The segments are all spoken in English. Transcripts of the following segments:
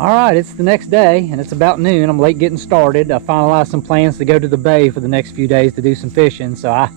All right, it's the next day and it's about noon. I'm late getting started. I finalized some plans to go to the bay for the next few days to do some fishing. So I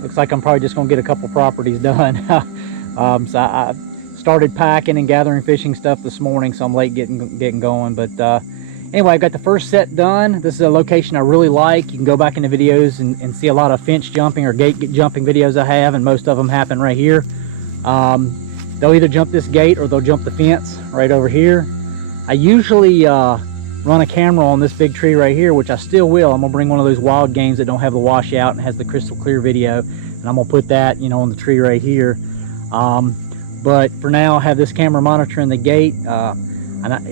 looks like I'm probably just gonna get a couple properties done. So I started packing and gathering fishing stuff this morning, so I'm late getting going. But anyway, I got the first set done. This is a location I really like. You can go back in the videos and see a lot of finch jumping or gate jumping videos I have, and most of them happen right here. They'll either jump this gate or they'll jump the fence right over here. I usually run a camera on this big tree right here, which I still will. I'm gonna bring one of those wild games that don't have the washout and has the crystal clear video, and I'm gonna put that, you know, on the tree right here. But for now, I have this camera monitoring the gate.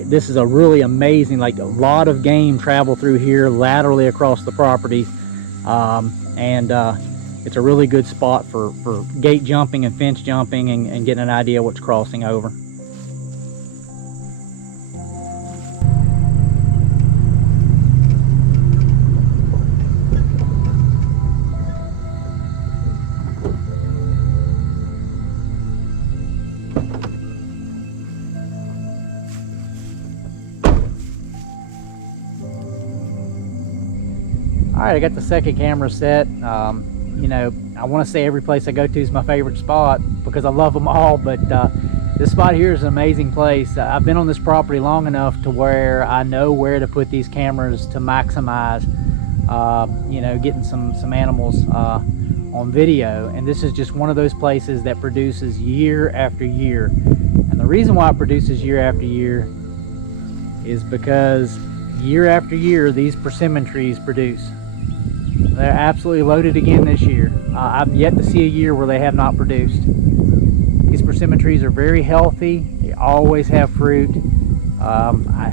This is a really amazing, like, a lot of game travel through here laterally across the property, it's a really good spot for gate jumping and fence jumping and getting an idea what's crossing over. All right, I got the second camera set. You know, I want to say every place I go to is my favorite spot because I love them all, but this spot here is an amazing place. I've been on this property long enough to where I know where to put these cameras to maximize, you know, getting some animals on video. And this is just one of those places that produces year after year. And the reason why it produces year after year is because year after year these persimmon trees produce. They're absolutely loaded again this year. I've yet to see a year where they have not produced. These persimmon trees are very healthy. They always have fruit.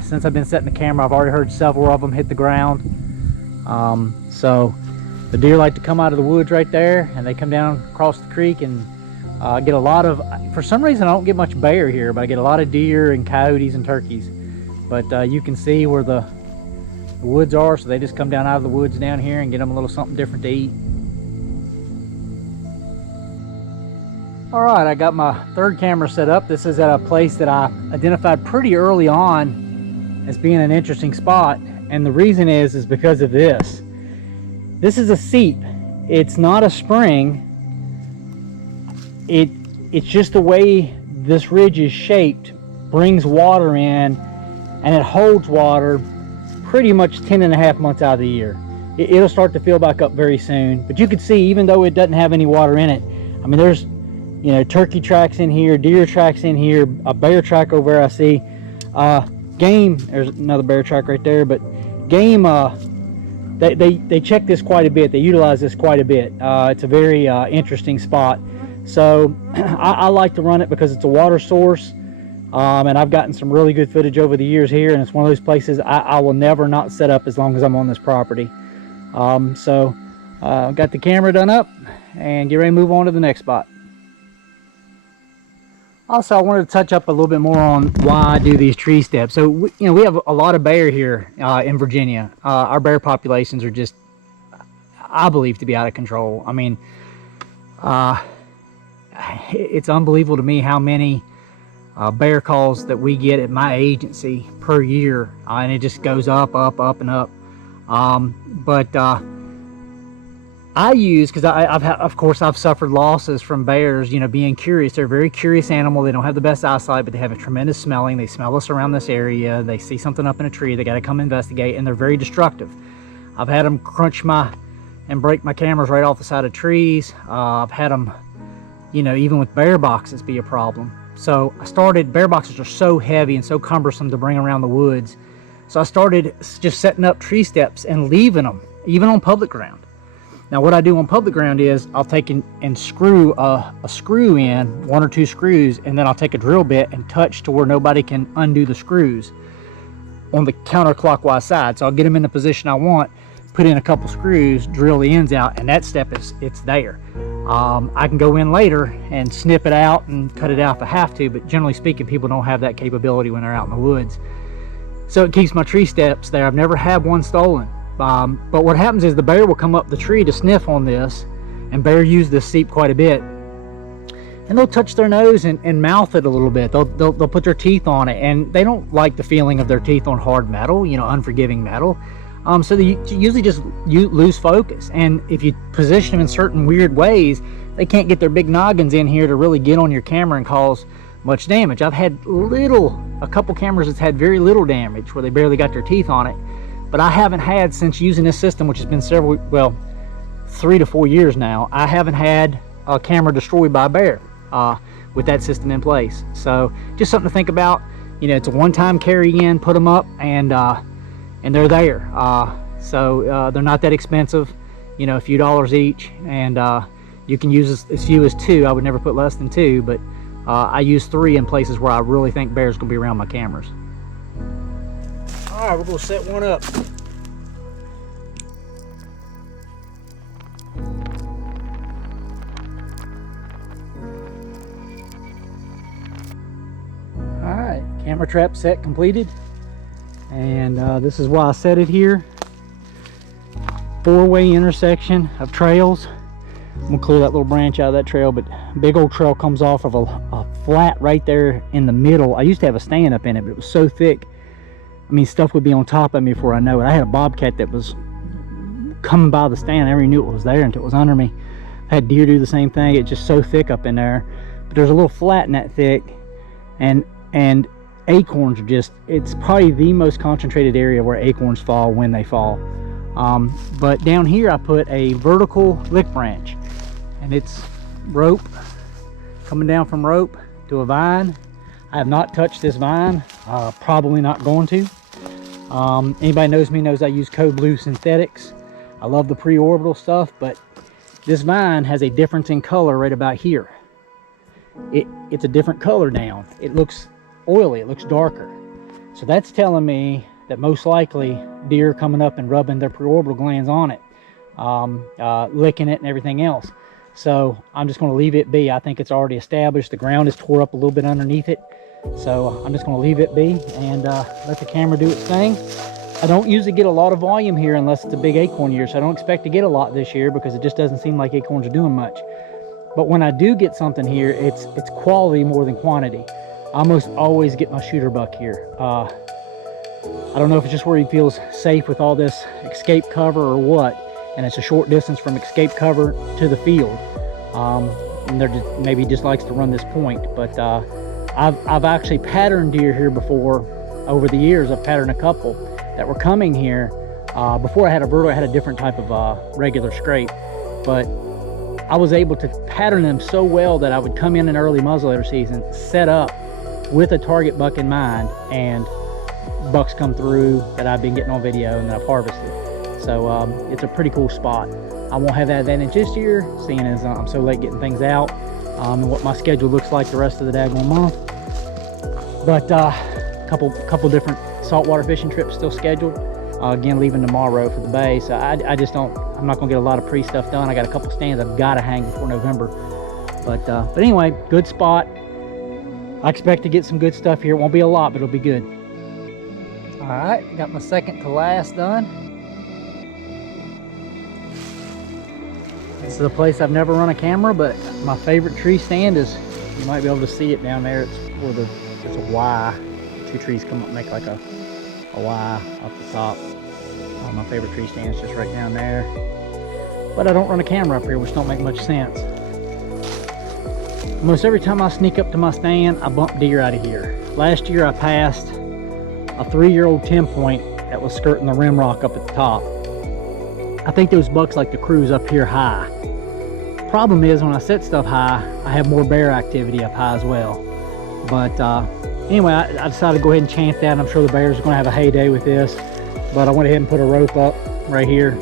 Since I've been setting the camera, I've already heard several of them hit the ground. So the deer like to come out of the woods right there, and they come down across the creek, and get a lot of, for some reason I don't get much bear here, but I get a lot of deer and coyotes and turkeys. But you can see where the woods are, so they just come down out of the woods down here and get them a little something different to eat. All right, I got my third camera set up. This is at a place that I identified pretty early on as being an interesting spot, and the reason is because of this. This is a seep. It's not a spring. It's just the way this ridge is shaped brings water in, and it holds water pretty much 10.5 months out of the year. It'll start to fill back up very soon, but you can see, even though it doesn't have any water in it, I mean, there's, you know, turkey tracks in here, deer tracks in here, a bear track over there I see, game, there's another bear track right there, but game, they check this quite a bit. They utilize this quite a bit. It's a very interesting spot. So I like to run it because it's a water source. And I've gotten some really good footage over the years here, and it's one of those places I will never not set up as long as I'm on this property. So got the camera done up and get ready to move on to the next spot. Also, I wanted to touch up a little bit more on why I do these tree steps. So we have a lot of bear here in Virginia. Our bear populations are just, I believe, to be out of control. I mean, it's unbelievable to me how many bear calls that we get at my agency per year, and it just goes up and up. I use, because of course I've suffered losses from bears, you know, being curious. They're a very curious animal. They don't have the best eyesight, but they have a tremendous smelling. They smell us around this area. They see something up in a tree, they got to come investigate, and they're very destructive. I've had them crunch and break my cameras right off the side of trees. I've had them, you know, even with bear boxes, be a problem. So I started, bear boxes are so heavy and so cumbersome to bring around the woods. So I started just setting up tree steps and leaving them, even on public ground. Now what I do on public ground is I'll take and screw a screw in, 1 or 2 screws, and then I'll take a drill bit and touch to where nobody can undo the screws on the counterclockwise side. So I'll get them in the position I want, put in a couple screws, drill the ends out, and that step it's there. I can go in later and snip it out and cut it out if I have to, but generally speaking, people don't have that capability when they're out in the woods. So it keeps my tree steps there. I've never had one stolen. But what happens is the bear will come up the tree to sniff on this, and bear use this seep quite a bit. and they'll touch their nose and mouth it a little bit. They'll put their teeth on it, and they don't like the feeling of their teeth on hard metal, you know, unforgiving metal. So they usually just lose focus, and if you position them in certain weird ways, they can't get their big noggins in here to really get on your camera and cause much damage. I've had a couple cameras that's had very little damage where they barely got their teeth on it, but I haven't had, since using this system, which has been 3 to 4 years now, I haven't had a camera destroyed by a bear with that system in place. So just something to think about. You know, it's a one-time carry in, put them up, and they're there. So they're not that expensive, you know, a few dollars each, and you can use as few as 2. I would never put less than 2, but I use 3 in places where I really think bears gonna be around my cameras. All right, we're gonna set one up. All right, camera trap set completed. And this is why I set it here. 4-way intersection of trails. I'm gonna clear that little branch out of that trail, but big old trail comes off of a flat right there in the middle. I used to have a stand up in it, but it was so thick, I mean, stuff would be on top of me before I know it. I had a bobcat that was coming by the stand. I never knew it was there until it was under me. I had deer do the same thing. It's just so thick up in there. But there's a little flat in that thick, and acorns are just, it's probably the most concentrated area where acorns fall when they fall. But down here I put a vertical lick branch, and it's rope coming down from rope to a vine. I have not touched this vine, probably not going to. Anybody knows me knows I use Code Blue synthetics. I love the pre-orbital stuff, but this vine has a difference in color right about here. It's a different color down. It looks oily, it looks darker. So that's telling me that most likely deer coming up and rubbing their preorbital glands on it, licking it and everything else. So I'm just going to leave it be. I think it's already established. The ground is tore up a little bit underneath it, so I'm just going to leave it be and let the camera do its thing. I don't usually get a lot of volume here unless it's a big acorn year, so I don't expect to get a lot this year because it just doesn't seem like acorns are doing much. But when I do get something here, it's quality more than quantity. I almost always get my shooter buck here. I don't know if it's just where he feels safe with all this escape cover or what, and it's a short distance from escape cover to the field. And maybe just likes to run this point, but I've actually patterned deer here before. Over the years, I've patterned a couple that were coming here. Before I had a vertical, I had a different type of regular scrape, but I was able to pattern them so well that I would come in early muzzleloader season, set up with a target buck in mind, and bucks come through that I've been getting on video and that I've harvested. So it's a pretty cool spot. I won't have that advantage this year, seeing as I'm so late getting things out, and what my schedule looks like the rest of the daggone month. But couple different saltwater fishing trips still scheduled. Again, leaving tomorrow for the bay, so I just don't, I'm not gonna get a lot of pre-stuff done. I got a couple stands I've got to hang before November. But anyway, good spot. I expect to get some good stuff here. It won't be a lot, but it'll be good. All right, got my second to last done. This is a place I've never run a camera, but my favorite tree stand is, you might be able to see it down there. It's where it's a Y. 2 trees come up and make like a Y off the top. My favorite tree stand is just right down there. But I don't run a camera up here, which don't make much sense. Almost every time I sneak up to my stand, I bump deer out of here. Last year I passed a 3-year-old 10-point that was skirting the rim rock up at the top. I think those bucks like to cruise up here high. Problem is, when I set stuff high, I have more bear activity up high as well. But anyway, I decided to go ahead and chance that. I'm sure the bears are going to have a heyday with this. But I went ahead and put a rope up right here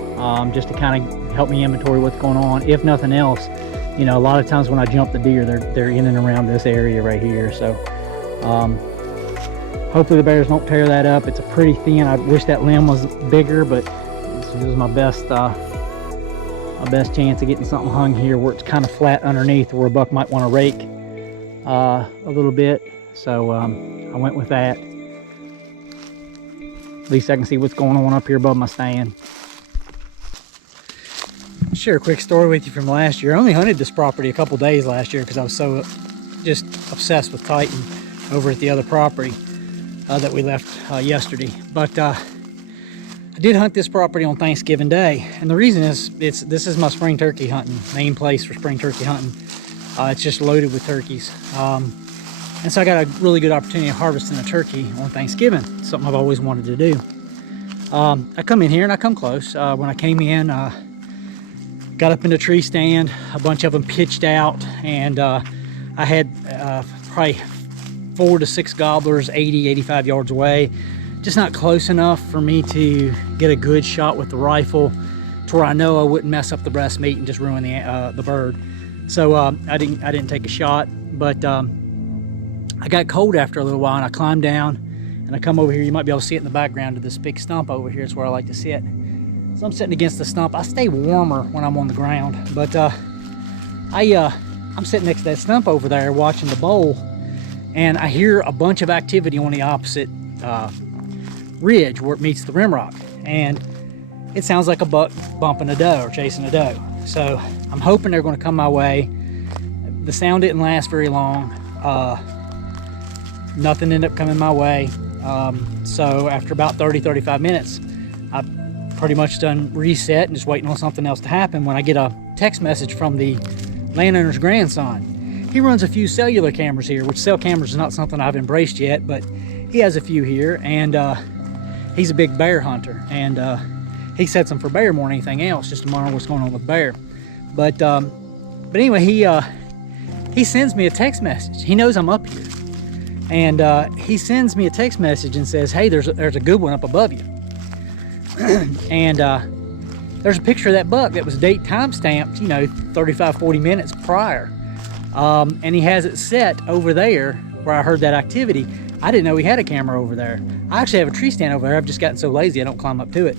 just to kind of help me inventory what's going on. If nothing else, you know, a lot of times when I jump the deer, they're in and around this area right here. So hopefully the bears don't tear that up. It's a pretty thin. I wish that limb was bigger, but this is my best chance of getting something hung here where it's kind of flat underneath, where a buck might want to rake a little bit. So I went with that. At least I can see what's going on up here above my stand. share a quick story with you from last year. I only hunted this property a couple days last year because I was so just obsessed with Titan over at the other property that we left yesterday. But I did hunt this property on Thanksgiving Day, and the reason is this is my spring turkey hunting, main place for spring turkey hunting. It's just loaded with turkeys. And so I got a really good opportunity of harvesting a turkey on Thanksgiving, something I've always wanted to do. I come in here and I come close. When I came in, got up in a tree stand, a bunch of them pitched out, and I had probably 4 to 6 gobblers 80, 85 yards away. Just not close enough for me to get a good shot with the rifle to where I know I wouldn't mess up the breast meat and just ruin the bird. So I didn't take a shot, but I got cold after a little while, and I climbed down and I come over here. You might be able to see it in the background of this big stump over here. It's where I like to sit. So I'm sitting against the stump. I stay warmer when I'm on the ground, but I'm sitting next to that stump over there watching the bowl, and I hear a bunch of activity on the opposite ridge where it meets the rim rock, and it sounds like a buck bumping a doe or chasing a doe. So I'm hoping they're going to come my way. The sound didn't last very long. Nothing ended up coming my way. So after about 30-35 minutes, I pretty much done reset and just waiting on something else to happen when I get a text message from the landowner's grandson. He runs a few cellular cameras here, which cell cameras is not something I've embraced yet, but he has a few here, and he's a big bear hunter, and he sets them for bear more than anything else, just to monitor what's going on with bear. But anyway, he sends me a text message. He knows I'm up here, and he sends me a text message and says, "Hey, there's a good one up above you." And there's a picture of that buck that was date time stamped, 35-40 minutes prior, and he has it set over there where I heard that activity. I didn't know he had a camera over there. I actually have a tree stand over there. I've just gotten so lazy I don't climb up to it.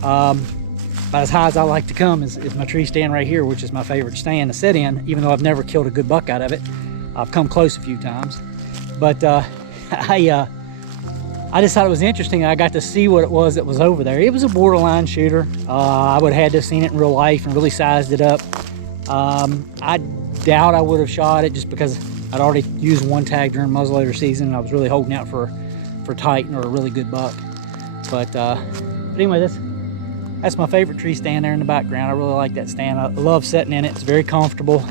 But as high as I like to come is my tree stand right here, which is my favorite stand to sit in, even though I've never killed a good buck out of it. I've come close a few times. But I just thought it was interesting. I got to see what it was that was over there. It was a borderline shooter. I would have had to have seen it in real life and really sized it up. I doubt I would have shot it just because I'd already used one tag during muzzleloader season, and I was really holding out for Titan or a really good buck. But anyway, that's my favorite tree stand there in the background. I really like that stand. I love sitting in it. It's very comfortable.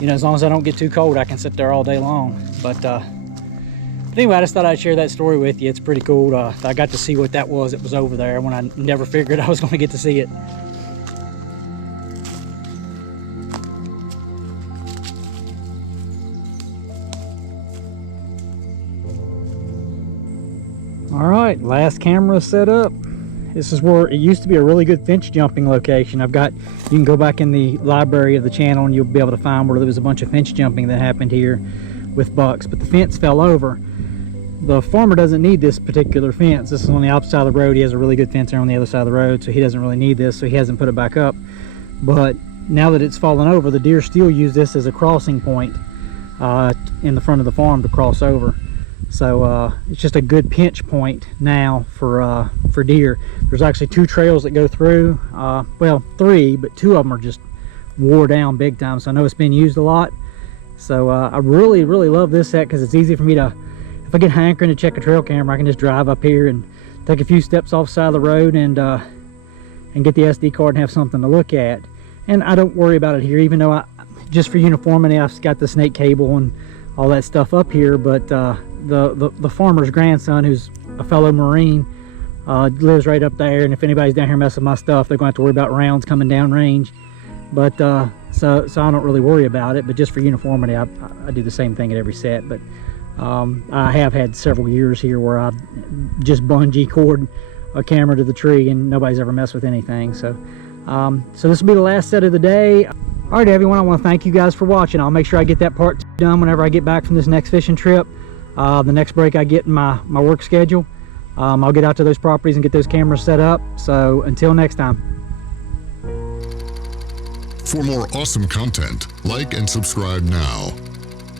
As long as I don't get too cold, I can sit there all day long. But anyway, I just thought I'd share that story with you. It's pretty cool. I got to see what that was over there when I never figured I was going to get to see it. All right, last camera set up. This is where it used to be a really good finch jumping location. You can go back in the library of the channel and you'll be able to find where there was a bunch of finch jumping that happened here with bucks, but the fence fell over. The farmer doesn't need this particular fence. This is on the opposite side of the road. He has a really good fence there on the other side of the road, so he doesn't really need this, so he hasn't put it back up. But now that it's fallen over, the deer still use this as a crossing point in the front of the farm to cross over. So it's just a good pinch point now for deer. There's actually 2 trails that go through, well 3, but 2 of them are just wore down big time, so I know it's been used a lot. So I really love this set because it's easy for me to, if I get hankering to check a trail camera, I can just drive up here and take a few steps off the side of the road and get the SD card and have something to look at. And I don't worry about it here, even though just for uniformity I've got the snake cable and all that stuff up here. But the farmer's grandson, who's a fellow Marine, lives right up there, and if anybody's down here messing with my stuff, they're going to have to worry about rounds coming down range. But so I don't really worry about it, but just for uniformity I do the same thing at every set. But I have had several years here where I just bungee cord a camera to the tree and nobody's ever messed with anything. So so this will be the last set of the day. All right, everyone, I want to thank you guys for watching. I'll make sure I get that part done whenever I get back from this next fishing trip. The next break I get in my work schedule, I'll get out to those properties and get those cameras set up. So until next time. For more awesome content, like and subscribe now.